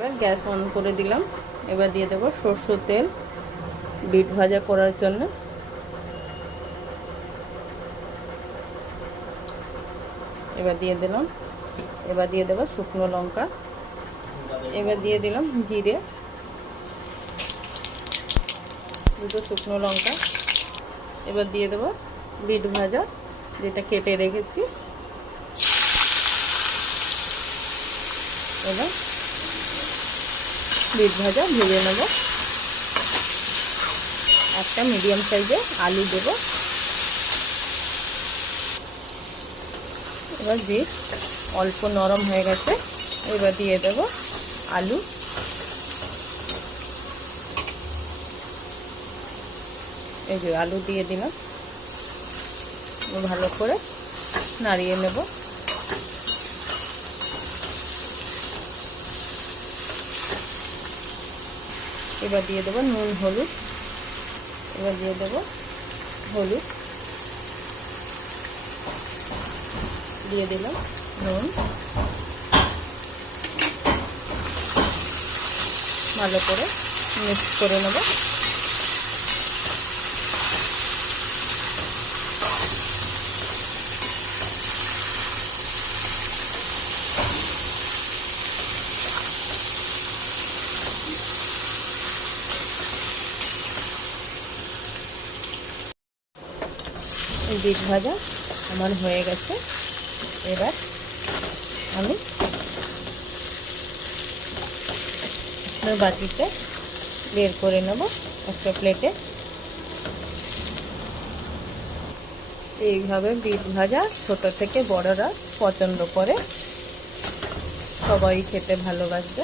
এবার gas on করে দিলাম। এবার দিয়ে দেবো সরষের তেল। বিট ভাজা করার জন্য। এবার দিয়ে দিলাম। এবার দিয়ে দেবো শুকনো লঙ্কা। এবার দিয়ে দিলাম জিরে। দুটো শুকনো লঙ্কা। এবার দিয়ে দেবো বিট ভাজা, যেটা কেটে রেখেছি। এবার বিট ভাজা ভেজে নেব। একটা মিডিয়াম সাইজে আলু দেব। এবার বিট অল্প নরম হয়ে গেছে, এবার দিয়ে দেব আলু। এই যে আলু দিয়ে দিলাম। ভালো করে নাড়িয়ে নেব। এবার দিয়ে দেবো নুন, হলুদ। এবার দিয়ে দেবো হলুদ। দিয়ে দিলাম নুন। ভালো করে মিক্স করে নেব। এই বিট ভাজা আমার হয়ে গেছে। এবার আমি বাটিতে বের করে নেব একটা প্লেটে। এইভাবে বিট ভাজা ছোট থেকে বড়রা পছন্দ করে। সবাই খেতে ভালোবাসবে।